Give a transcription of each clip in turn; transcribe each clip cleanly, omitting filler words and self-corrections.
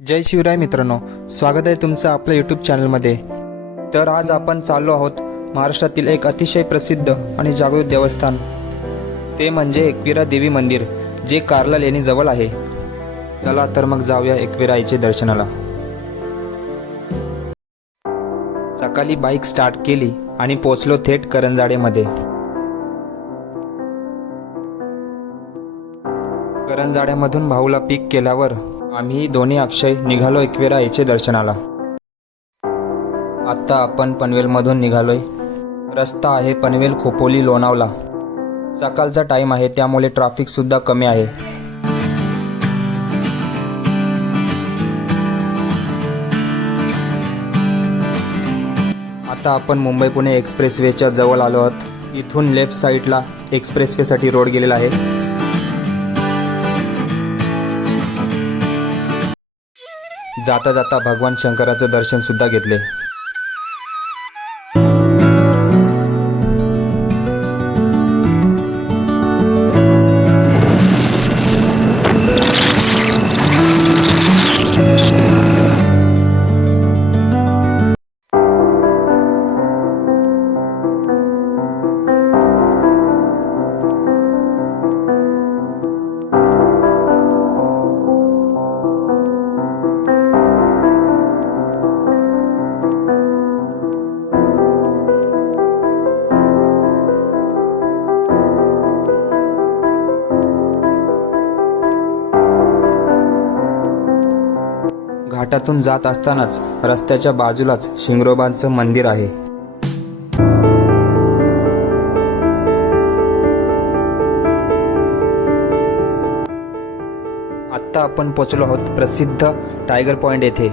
जय शिवराय मित्रांनो, स्वागत आहे तुमचं आपल्या यूट्यूब चॅनलमध्ये। तर आज आपण चाललो आहोत महाराष्ट्रातील एक अतिशय प्रसिद्ध आणि जागृत देवस्थान, ते म्हणजे एकविरा देवी मंदिर, जे कार्ला लेणी जवळ आहे। चला तर मग जाऊया एकविरा आईचे दर्शनाला। सकाळी बाईक स्टार्ट केली आणि पोचलो थेट करंजाडेमध्ये। करंजाड्यामधून भाऊला पिक केल्यावर आम्ही दोन्ही अक्षय निघालो एकविरा आईचे दर्शनाला। आता आपण पनवेलमधून निघालोय। रस्ता आहे पनवेल खोपोली लोणावळा। सकाळचा टाइम आहे, त्यामुळे ट्रॅफिक सुद्धा कमी आहे। आता आपण मुंबई पुणे एक्सप्रेसवेच्या जवळ आलो आहोत। इथून लेफ्ट साईडला एक्सप्रेसवेसाठी रोड गेलेला आहे। जाता जाता भगवान शंकराचं दर्शन सुद्धा घेतले। घाटातून जात असतानाच रस्त्याच्या बाजूलाच शिंगरोबाचं मंदिर आहे। आता आपण पोहोचलो आहोत प्रसिद्ध टायगर पॉइंट येथे।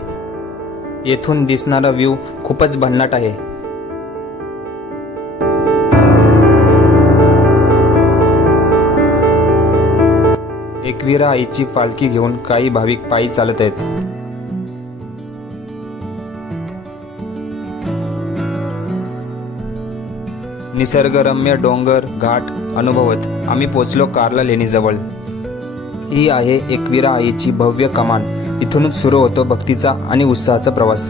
येथून दिसणारा व्ह्यू खूपच भन्नाट आहे। एकविरा आईची पालखी घेऊन काही भाविक पायी चालत आहेत। निसर्गरम्य डोंगर घाट अनुभवत आम्ही पोचलो कार्ला लेणीजवळ। ही आहे एकविरा आईची भव्य कमान। इथूनच सुरू होतो भक्तीचा आणि उत्साहाचा प्रवास।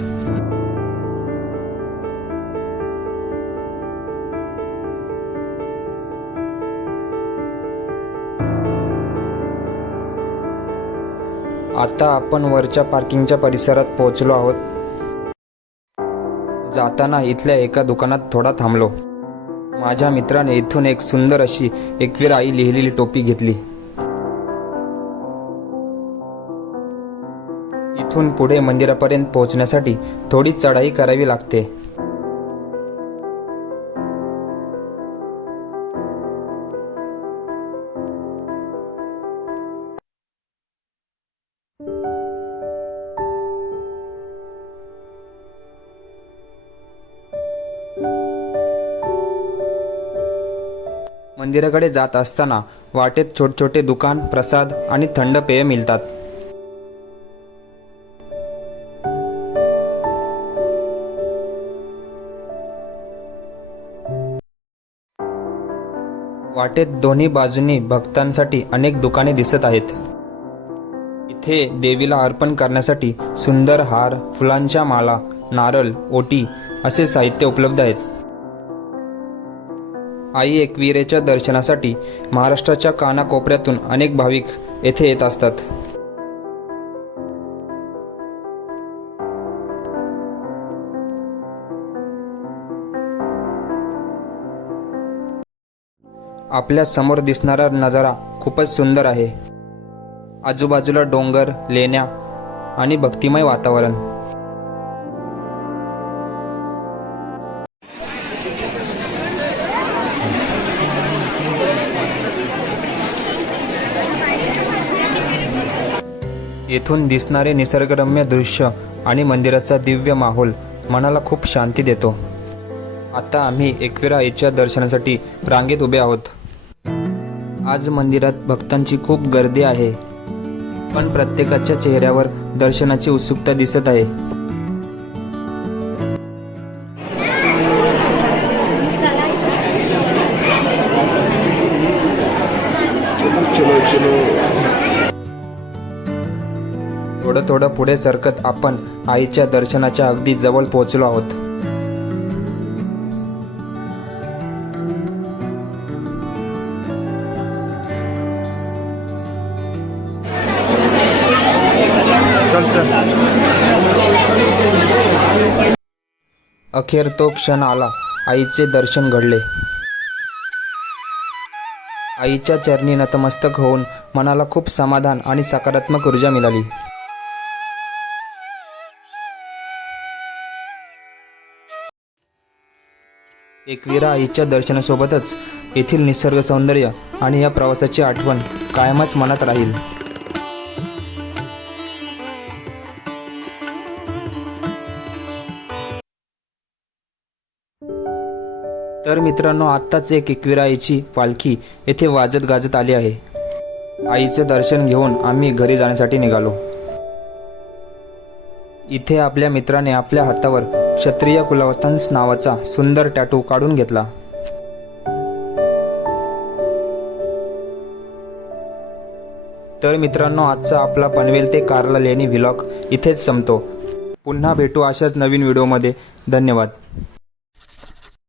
आता आपण वरच्या पार्किंगच्या परिसरात पोहोचलो आहोत। जाताना इथल्या एका दुकानात थोडा थांबलो। माझ्या मित्राने इथून एक सुंदर अशी एकविरा आई लिहिलेली टोपी घेतली। इथून पुढे मंदिरापर्यंत पोहोचण्यासाठी थोडी चढाई करावी लागते। मंदिराकडे जात असताना वाटेत छोटे दुकान, प्रसाद आणि थंड पेय मिळतात। वाटेत दोन्ही बाजूंनी भक्तांसाठी अनेक दुकाने दिसत आहेत। इथे देवीला अर्पण करण्यासाठी सुंदर हार, फुलांच्या माला, नारळ, ओटी असे साहित्य उपलब्ध आहेत। आई एकविरेच्या दर्शनासाठी महाराष्ट्राच्या कानाकोपऱ्यातून अनेक भाविक येथे येत असतात। आपल्या समोर दिसणारा नजारा खूपच सुंदर आहे। आजूबाजूला डोंगर, लेण्या आणि भक्तिमय वातावरण। येथून दिसणारे निसर्गरम्य दृश्य आणि मंदिराचा दिव्य माहोल मनाला खूप शांती देतो। आता आम्ही एकविरा आईच्या दर्शनासाठी रांगेत उभे आहोत। आज मंदिरात भक्तांची खूप गर्दी आहे, पण प्रत्येकाच्या चेहऱ्यावर दर्शनाची उत्सुकता दिसत आहे। थोडं पुढे सरकत आपण आईच्या दर्शनाच्या अगदी जवळ पोहोचलो आहोत. अखेर तो क्षण आला. आईचे दर्शन घडले. आईच्या चरणी नतमस्तक होऊन मनाला खूप समाधान आणि सकारात्मक ऊर्जा मिळाली. एकविरा आईच्या दर्शनासोबतच येथील निसर्ग सौंदर्य आणि या प्रवासाची आठवण कायमच मनात राहील. तर मित्रांनो, आत्ताच एकविरा आईची पालखी येथे वाजत गाजत आली आहे. आईचे दर्शन घेऊन आम्ही घरी जाण्यासाठी निघालो. इथे आपल्या मित्राने आपल्या हातावर क्षत्रिय कुलवंश नावाचा सुंदर टॅटू काढून घेतला. तर मित्रांनो, आजचा आपला पनवेल ते कार्ला लेणी व्लॉग इथेच संपतो. पुन्हा भेटू अशाच नवीन व्हिडिओमध्ये. धन्यवाद.